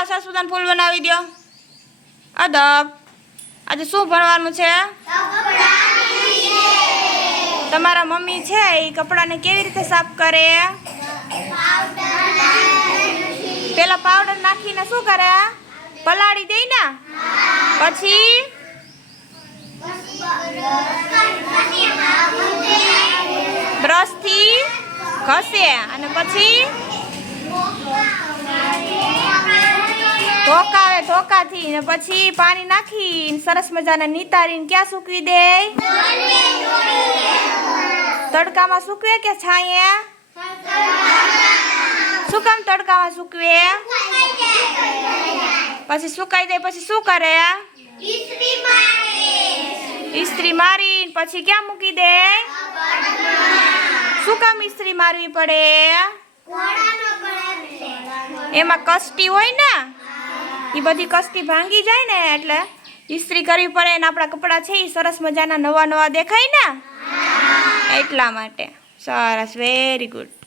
હાલો સરસુદાન ફૂલ બનાવી દો. અદબ આજે શું ભણવાનું છે? તમારા મમ્મી છે એ કપડાને કેવી રીતે સાફ કરે? પેલા પાવડર નાખીને શું કરે? પલાળી દે ને. પછી બ્રશથી ઘસે અને પછી ધોકાથી ને પછી પાણી નાખી સરસ મજાના નીતારીને ક્યાં સૂકવી દે? તડકામાં સૂકવે કે છાંયે? શું કામ તડકામાં સૂકવે? પછી સુકાઈ દે પછી શું કરે? ઇસ્ત્રી મારી પછી ક્યાં મૂકી દે? શું કામ ઇસ્ત્રી મારવી પડે? એમાં કસ્ટી હોય ને, એ બધી કસ્ટી ભાંગી જાય ને એટલે ઇસ્ત્રી કરવી પડે ને આપણા કપડાં છે એ સરસ મજાના નવા નવા દેખાય ને એટલા માટે. સરસ, વેરી ગુડ.